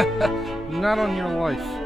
Not on your life.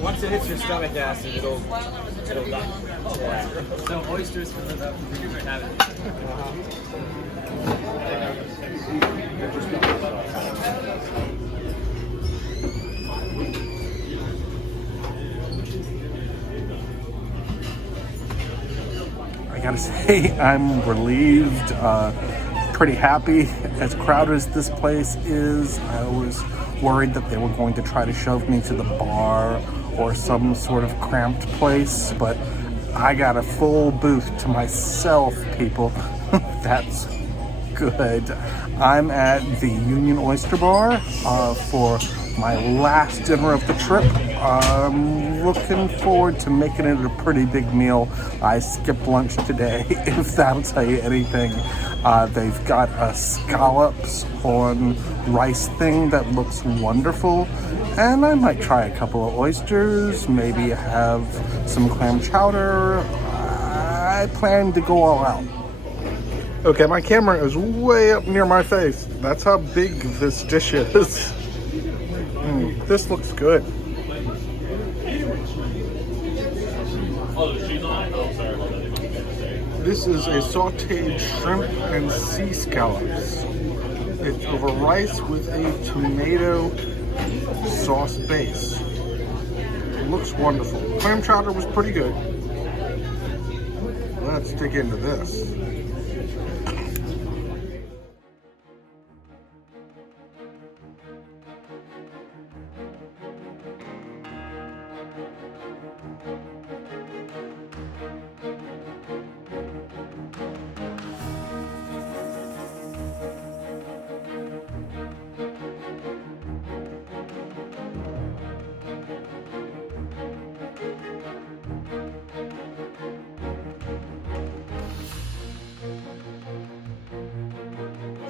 Once it hits your stomach acid, it'll die. Yeah. So oysters for the have it. I gotta say, I'm relieved, pretty happy. As crowded as this place is, I was worried that they were going to try to shove me to the bar or some sort of cramped place, but I got a full booth to myself, people. That's good. I'm at the Union Oyster Bar for my last dinner of the trip. I'm looking forward to making it a pretty big meal. I skipped lunch today, if that'll tell you anything. They've got a scallops on rice thing that looks wonderful, and I might try a couple of oysters, maybe have some clam chowder. I plan to go all out. Okay, my camera is way up near my face. That's how big this dish is. This looks good. This is a sauteed shrimp and sea scallops. It's over rice with a tomato sauce base. It looks wonderful. Clam chowder was pretty good. Let's dig into this.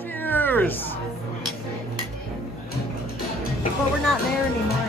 Cheers! But we're not there anymore.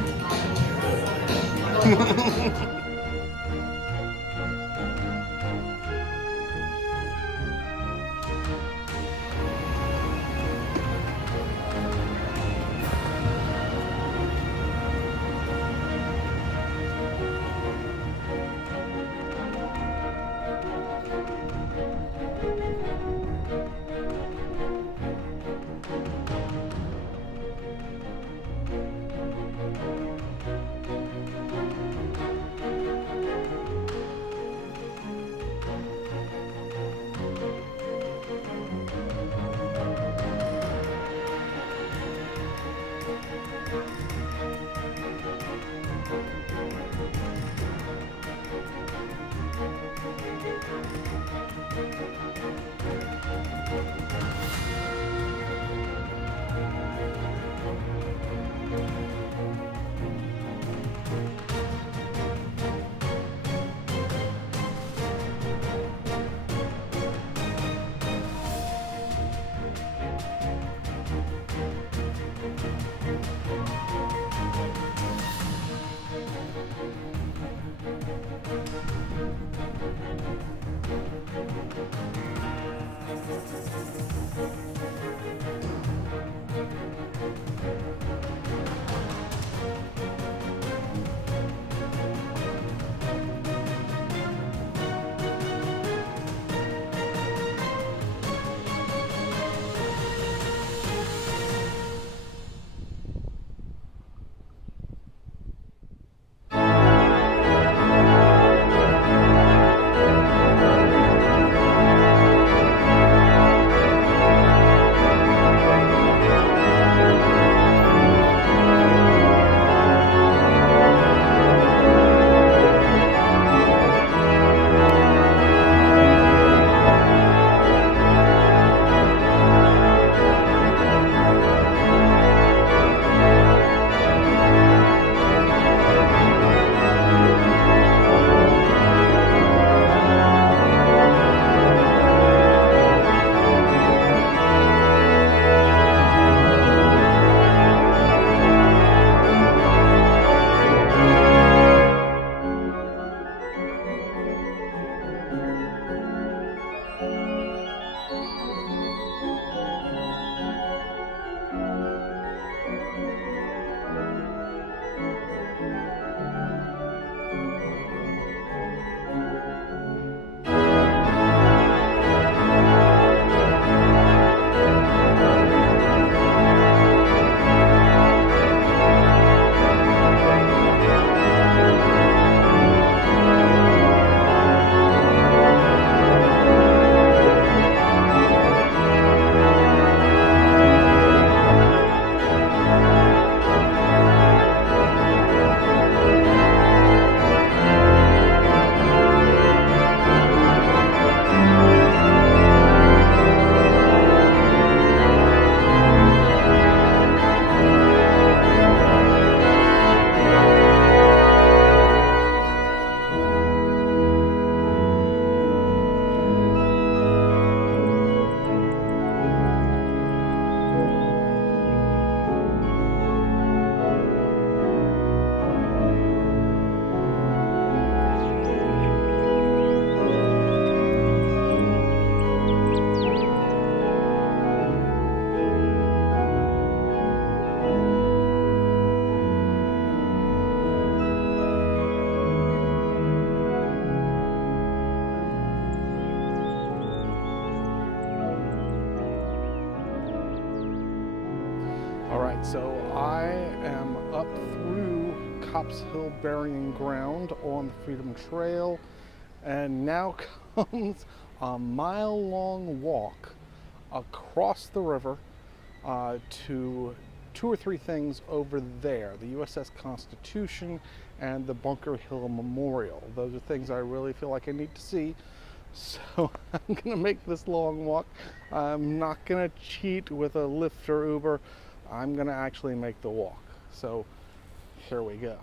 So I am up through Copp's Hill Burying Ground on the Freedom Trail, and now comes a mile-long walk across the river to two or three things over there, the USS Constitution and the Bunker Hill Memorial. Those are things I really feel like I need to see. So I'm gonna make this long walk. I'm not gonna cheat with a Lyft or Uber. I'm gonna actually make the walk. So here we go.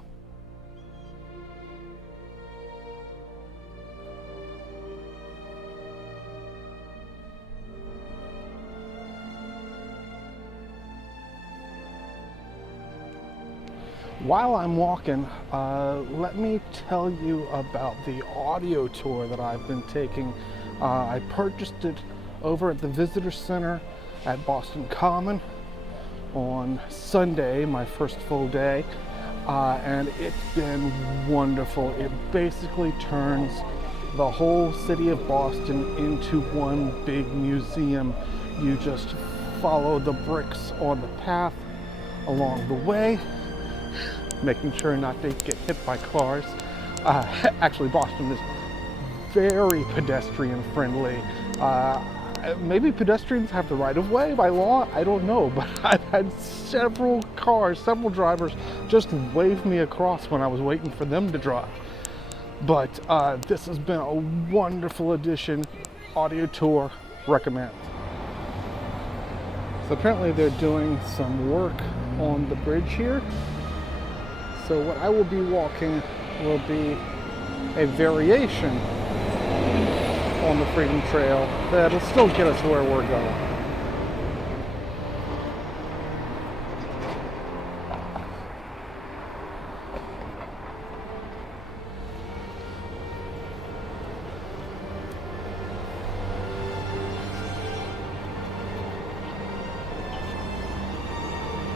While I'm walking, let me tell you about the audio tour that I've been taking. I purchased it over at the Visitor Center at Boston Common on Sunday, my first full day, and it's been wonderful. It basically turns the whole city of Boston into one big museum. You just follow the bricks on the path along the way, making sure not to get hit by cars. Actually, Boston is very pedestrian friendly. Maybe pedestrians have the right of way by law, I don't know, but I've had several drivers just wave me across when I was waiting for them to drive. But this has been a wonderful addition. Audio tour, recommend. So apparently they're doing some work on the bridge here. So what I will be walking will be a variation on the Freedom Trail that'll still get us where we're going.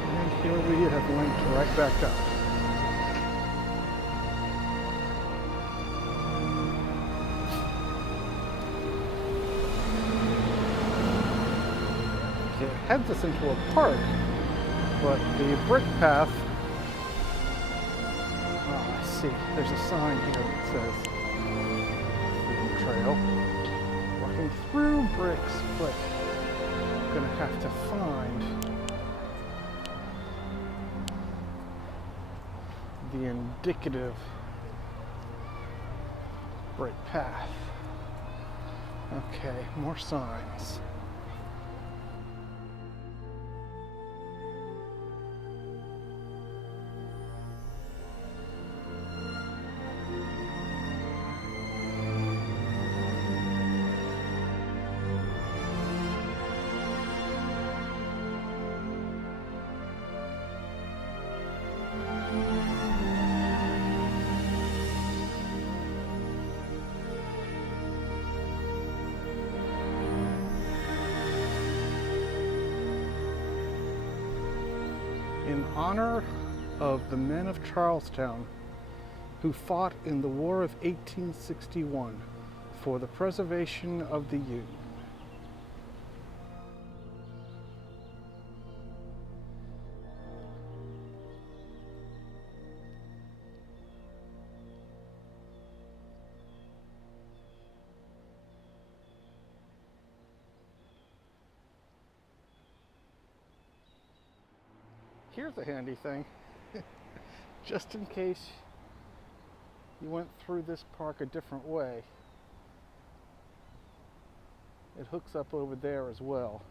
And here we have linked right back up. It heads us into a park, but the brick path, I see, there's a sign here that says Freedom Trail. Walking through bricks, but I'm gonna have to find the indicative brick path. Okay, more signs. In honor of the men of Charlestown who fought in the War of 1861 for the preservation of the Union. Here's a handy thing, just in case you went through this park a different way. It hooks up over there as well,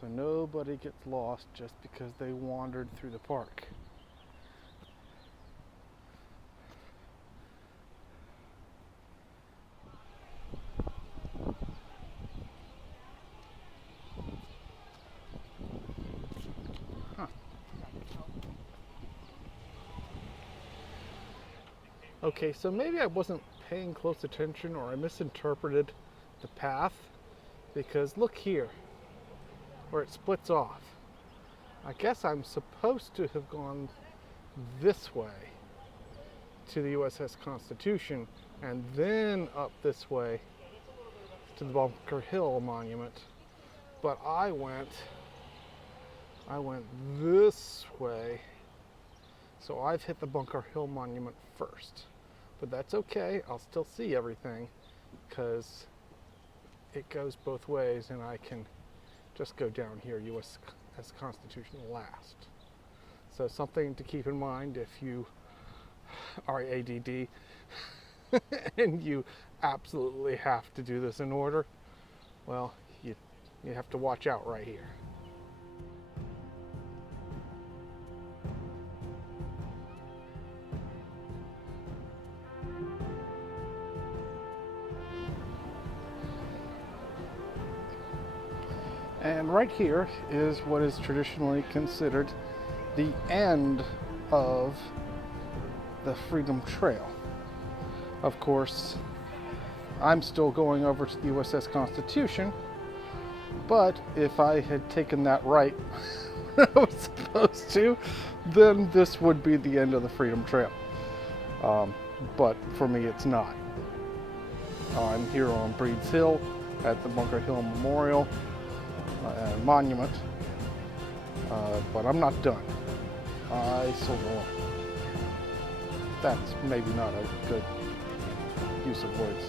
so nobody gets lost just because they wandered through the park. Okay, so maybe I wasn't paying close attention or I misinterpreted the path, because look here where it splits off. I guess I'm supposed to have gone this way to the USS Constitution and then up this way to the Bunker Hill Monument, but I went I went this way. So I've hit the Bunker Hill Monument first. But that's okay, I'll still see everything because it goes both ways and I can just go down here, U.S. Constitution last. So something to keep in mind if you are ADD and you absolutely have to do this in order, well, you have to watch out right here. And right here is what is traditionally considered the end of the Freedom Trail. Of course, I'm still going over to the USS Constitution, but if I had taken that right when I was supposed to, then this would be the end of the Freedom Trail. But for me, it's not. I'm here on Breeds Hill at the Bunker Hill Memorial Monument, but I'm not done. I still go on. That's maybe not a good use of words.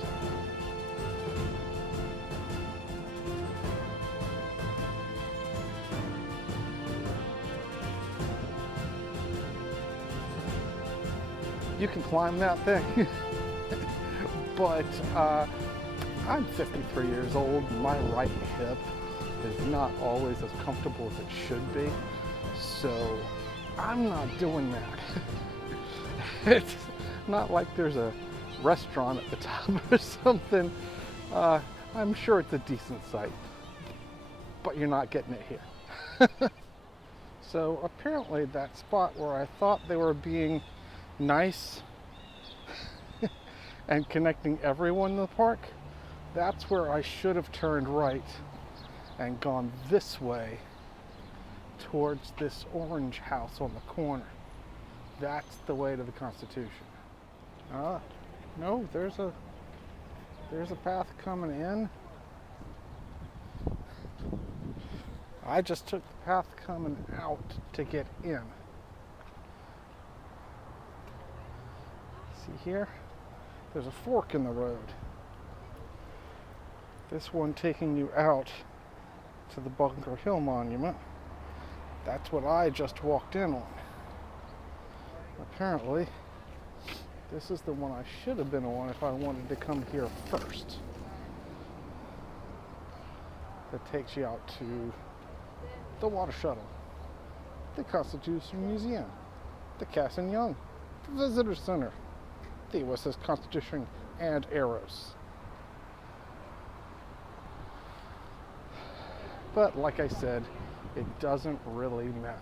You can climb that thing, but I'm 53 years old. My right hip is not always as comfortable as it should be, so I'm not doing that. It's not like there's a restaurant at the top or something. I'm sure it's a decent site, but you're not getting it here. So apparently that spot where I thought they were being nice and connecting everyone in the park, that's where I should have turned right and gone this way towards this orange house on the corner. That's the way to the Constitution. No, there's a path coming in. I just took the path coming out to get in. See here? There's a fork in the road. This one taking you out to the Bunker Hill Monument. That's what I just walked in on. Apparently, this is the one I should have been on if I wanted to come here first. That takes you out to the water shuttle, the Constitution Museum, the Cass and Young, the Visitor Center, the USS Constitution, and Arrows. But like I said, it doesn't really matter.